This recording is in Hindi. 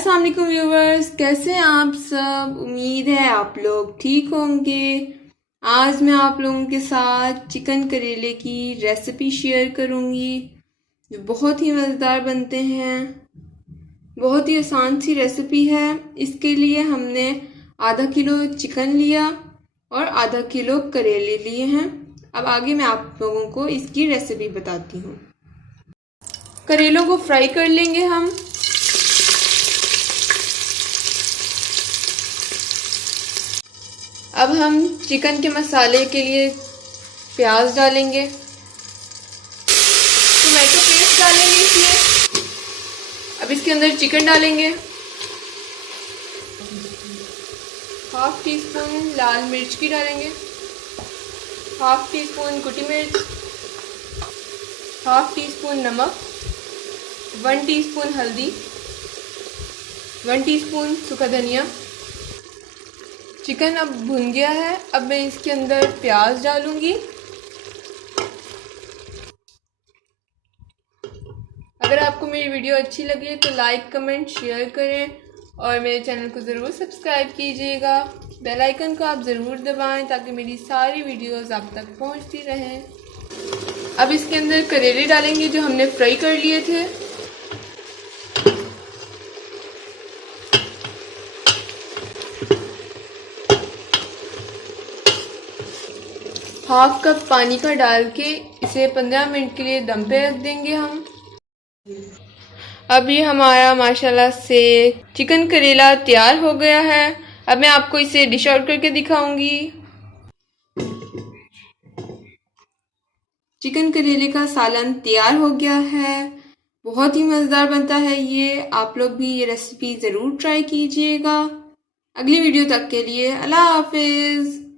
अस्सलाम वालेकुम व्यूवर्स, कैसे हैं आप सब। उम्मीद है आप लोग ठीक होंगे। आज मैं आप लोगों के साथ चिकन करेले की रेसिपी शेयर करूंगी जो बहुत ही मज़ेदार बनते हैं। बहुत ही आसान सी रेसिपी है। इसके लिए हमने आधा किलो चिकन लिया और आधा किलो करेले लिए हैं। अब आगे मैं आप लोगों को इसकी रेसिपी बताती हूँ। करेलों को फ्राई कर लेंगे हम। अब हम चिकन के मसाले के लिए प्याज डालेंगे, टोमेटो पेस्ट डालेंगे इसमें। अब इसके अंदर चिकन डालेंगे। हाफ टी स्पून लाल मिर्च की डालेंगे, हाफ टी स्पून कुटी मिर्च, हाफ टी स्पून नमक, 1 टीस्पून हल्दी, 1 टीस्पून सूखा धनिया। चिकन अब भुन गया है। अब मैं इसके अंदर प्याज डालूंगी। अगर आपको मेरी वीडियो अच्छी लगे तो लाइक कमेंट शेयर करें और मेरे चैनल को ज़रूर सब्सक्राइब कीजिएगा। बेल आइकन को आप ज़रूर दबाएं ताकि मेरी सारी वीडियोस आप तक पहुंचती रहें। अब इसके अंदर करेले डालेंगे जो हमने फ्राई कर लिए थे। हाफ कप पानी का डाल के इसे 15 मिनट के लिए दम पे रख देंगे हम। अभी हमारा माशाल्लाह से चिकन करेला तैयार हो गया है। अब मैं आपको इसे डिश आउट करके दिखाऊंगी। चिकन करेले का सालन तैयार हो गया है। बहुत ही मज़ेदार बनता है ये। आप लोग भी ये रेसिपी ज़रूर ट्राई कीजिएगा। अगली वीडियो तक के लिए अल्लाह हाफिज़।